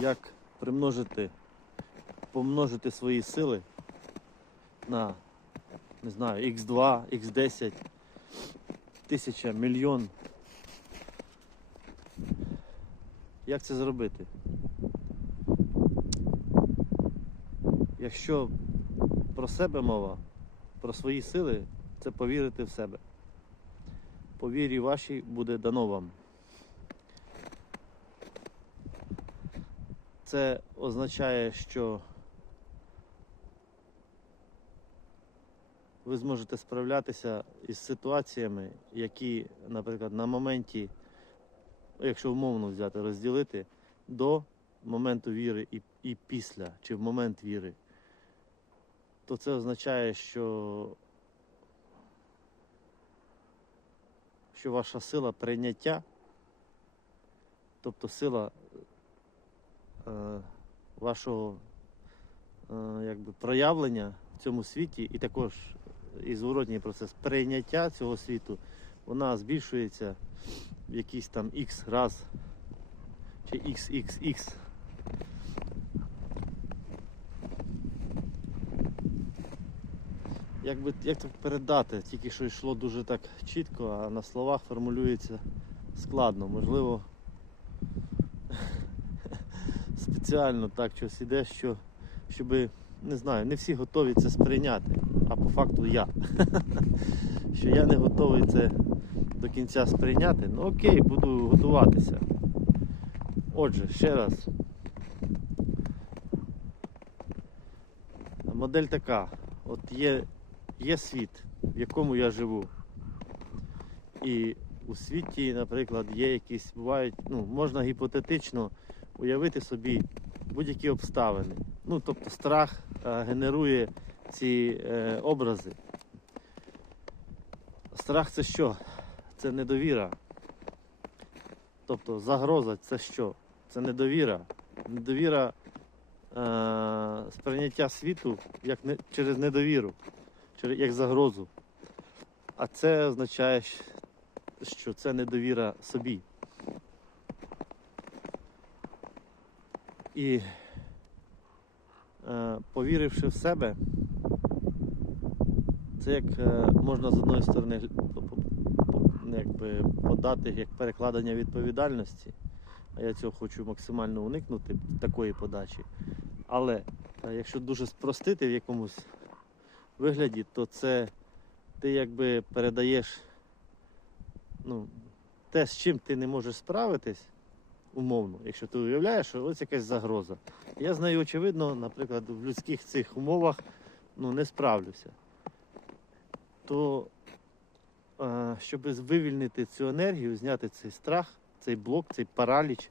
як примножити, помножити свої сили на, не знаю, Х2, Х10, тисяча, мільйон. Як це зробити? Якщо про себе мова, про свої сили, це повірити в себе. По вірі вашій буде дано вам. Це означає, що ви зможете справлятися із ситуаціями, які, наприклад, на моменті, якщо умовно взяти, розділити до моменту віри і, і після, чи в момент віри, то це означає, що, що ваша сила прийняття, тобто сила вашого е, якби, проявлення в цьому світі, і також і зворотній процес прийняття цього світу, вона збільшується в якийсь там X раз чи XXX. Як, би, як це передати? Тільки що йшло дуже так чітко, а на словах формулюється складно. Можливо, спеціально так щось іде, що щоб, не знаю, не всі готові це сприйняти, а по факту я. Що я не готовий це до кінця сприйняти. Ну окей, буду готуватися. Отже, ще раз. Модель така. От є, є світ, в якому я живу. І у світі, наприклад, є якісь бувають, ну, можна гіпотетично уявити собі будь-які обставини. Ну, тобто страх е, генерує ці е, образи. Страх це що? Це недовіра. Тобто загроза це що? Це недовіра. Недовіра е, сприйняття світу як не, через недовіру, через, як загрозу. А це означає, що це недовіра собі. І е, повіривши в себе, це як е, можна з одної сторони якби подати як перекладення відповідальності, а я цього хочу максимально уникнути такої подачі. Але е, якщо дуже спростити в якомусь вигляді, то це ти якби передаєш ну, те, з чим ти не можеш справитись, умовно, якщо ти уявляєш, що ось якась загроза. Я з нею, очевидно, наприклад, в людських цих умовах ну, не справлюся. То, е, щоб вивільнити цю енергію, зняти цей страх, цей блок, цей параліч,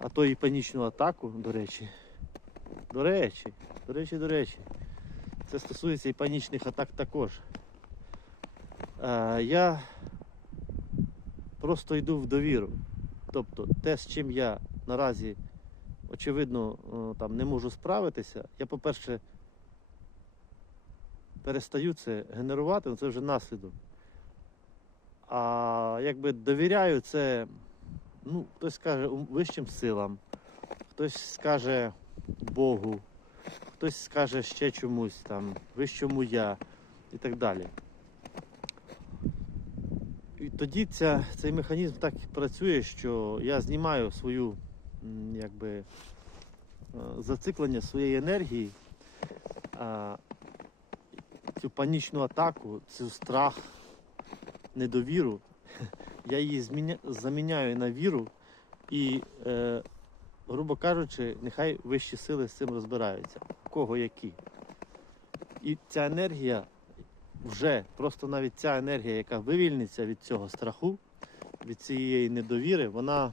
а то і панічну атаку, до речі. До речі, до речі, до речі. Це стосується і панічних атак також. Е, я просто йду в довіру. Тобто те, з чим я наразі, очевидно, е, там не можу справитися, я, по-перше, перестаю це генерувати, ну, це вже наслідок. А якби довіряю це, ну, хтось скаже вищим силам, хтось скаже Богу, хтось скаже ще чомусь там, вищому я і так далі. Тоді ця, цей механізм так працює, що я знімаю свою якби, е, зациклення своєї енергії, а, цю панічну атаку, цю страх, недовіру, я її зміня, заміняю на віру і, е, грубо кажучи, нехай вищі сили з цим розбираються. Кого які. І ця енергія вже просто навіть ця енергія, яка вивільниться від цього страху, від цієї недовіри, вона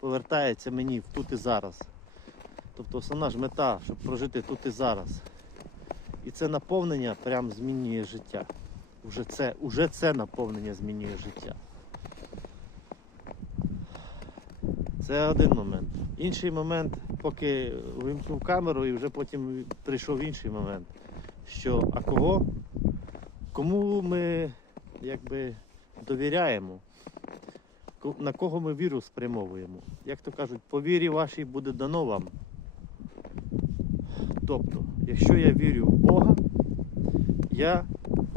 повертається мені в тут і зараз. Тобто основна ж мета, щоб прожити тут і зараз. І це наповнення прям змінює життя. Уже це, уже це наповнення змінює життя. Це один момент. Інший момент, поки вимкнув камеру і вже потім прийшов інший момент. Що, а кого? Кому ми якби довіряємо? на кого ми віру спрямовуємо. Як то кажуть, по вірі вашій буде дано вам. Тобто, якщо я вірю в Бога, я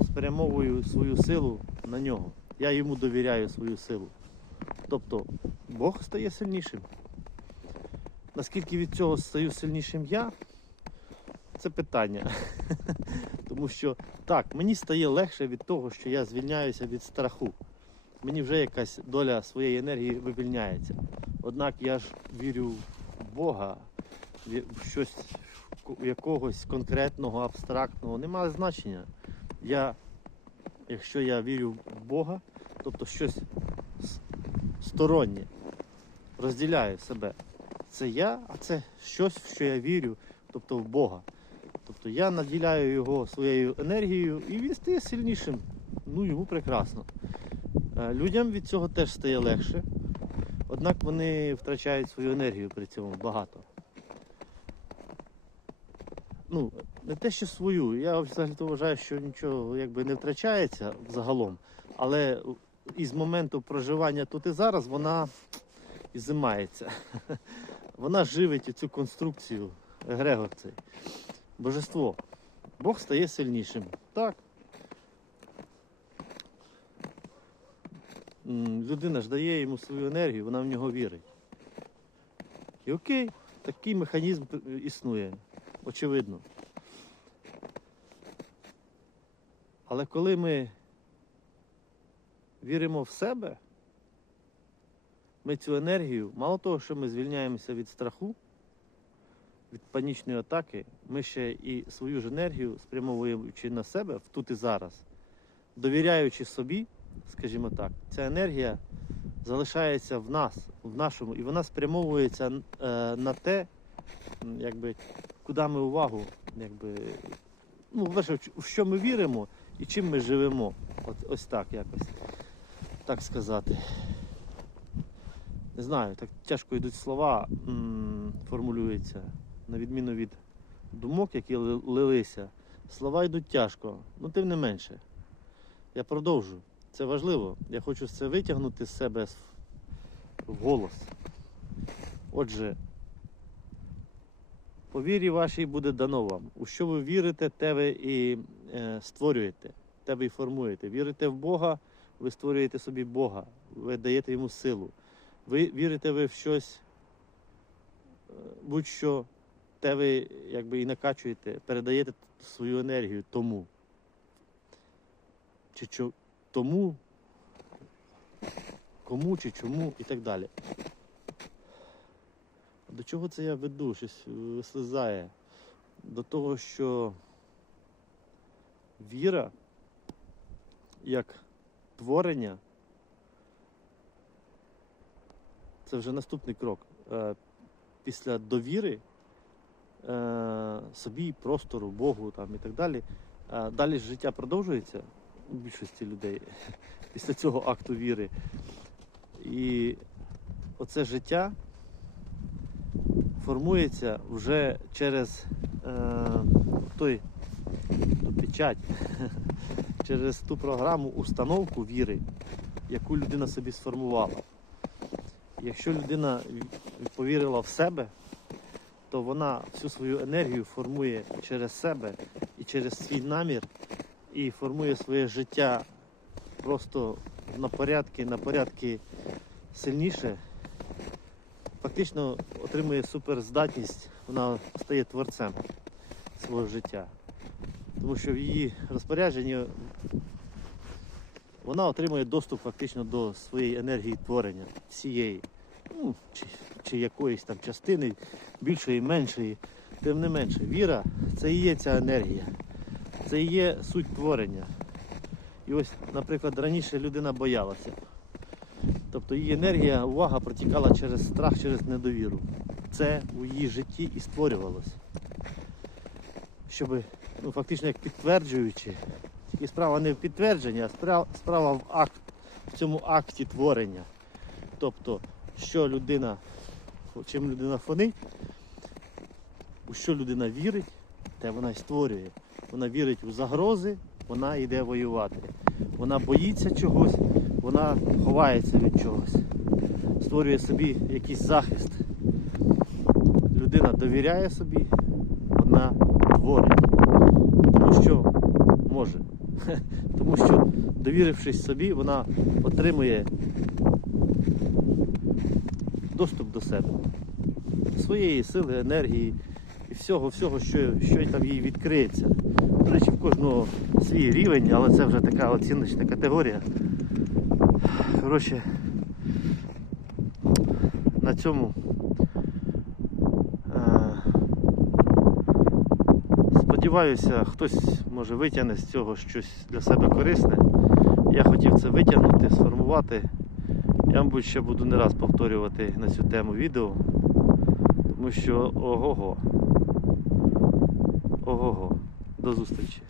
спрямовую свою силу на нього. Я йому довіряю свою силу. Тобто Бог стає сильнішим. Наскільки від цього стаю сильнішим я, це питання. Тому що так, мені стає легше від того, що я звільняюся від страху. Мені вже якась доля своєї енергії вивільняється. Однак я ж вірю в Бога, в щось якогось конкретного, абстрактного, немає значення. Я, якщо я вірю в Бога, тобто щось стороннє, розділяю себе. Це я, а це щось, в що я вірю, тобто в Бога. Тобто я наділяю його своєю енергією і він стає сильнішим. Ну йому прекрасно. Е, Людям від цього теж стає легше, однак вони втрачають свою енергію при цьому багато. Ну, не те, що свою. Я взагалі вважаю, що нічого якби не втрачається взагалом, але із моменту проживання тут і зараз вона ізимається. Вона живить цю конструкцію Егрегор цей. Божество. Бог стає сильнішим. Так. Людина ж дає йому свою енергію, вона в нього вірить. І окей, такий механізм існує, очевидно. Але коли ми віримо в себе, ми цю енергію, мало того, що ми звільняємося від страху, від панічної атаки, ми ще і свою ж енергію спрямовуючи на себе в тут і зараз, довіряючи собі, скажімо так, ця енергія залишається в нас, в нашому, і вона спрямовується е, на те, якби, куди ми увагу, якби, ну, в що ми віримо і чим ми живемо. От, ось так якось, так сказати. Не знаю, так тяжко йдуть слова, формулюються, на відміну від думок, які лилися. Слова йдуть тяжко, ну тим не менше. Я продовжу. Це важливо. Я хочу це витягнути з себе в голос. Отже, по вірі вашій буде дано вам. У що ви вірите, те ви і е, створюєте, те ви і формуєте. Вірите в Бога, ви створюєте собі Бога, ви даєте йому силу. Ви вірите ви в щось, е, будь-що, те ви якби і накачуєте, передаєте свою енергію тому. Чи чо, тому, кому чи чому і так далі. До чого це я веду? Щось вислизає. До того, що віра як творення це вже наступний крок. Е, Після довіри е, собі, простору, Богу там, і так далі. Е, Далі ж життя продовжується у більшості людей після цього акту віри. І оце життя формується вже через е, той ту печать, через ту програму, установку віри, яку людина собі сформувала. Якщо людина повірила в себе, то вона всю свою енергію формує через себе і через свій намір, і формує своє життя просто на порядки, на порядки сильніше. Фактично отримує суперздатність, вона стає творцем свого життя. Тому що в її розпорядженні вона отримує доступ фактично до своєї енергії творення, всієї, ну, чи, чи якоїсь там частини, більшої, меншої. Тим не менше, віра це і є ця енергія, це і є суть творення. І ось, наприклад, раніше людина боялася. Тобто її енергія, увага протікала через страх, через недовіру. Це у її житті і створювалося. Щоб, ну, фактично, як підтверджуючи, тільки справа не в підтвердженні, а справа в акт, в цьому акті творення. Тобто, що людина, чим людина фонить, у що людина вірить, те вона й створює. Вона вірить у загрози, вона йде воювати. Вона боїться чогось, вона ховається від чогось. створює собі якийсь захист. Людина довіряє собі, вона творить. Тому що може. Тому що, довірившись собі, вона отримує доступ до себе, своєї сили, енергії і всього, всього, що, що там їй відкриється. До речі, в кожного свій рівень, але це вже така оціночна категорія. Коротше, на цьому е, сподіваюся, хтось може витягне з цього щось для себе корисне. Я хотів це витягнути, сформувати. Я, мабуть, ще буду не раз повторювати на цю тему відео, тому що ого-го. Ого-го. До зустрічі.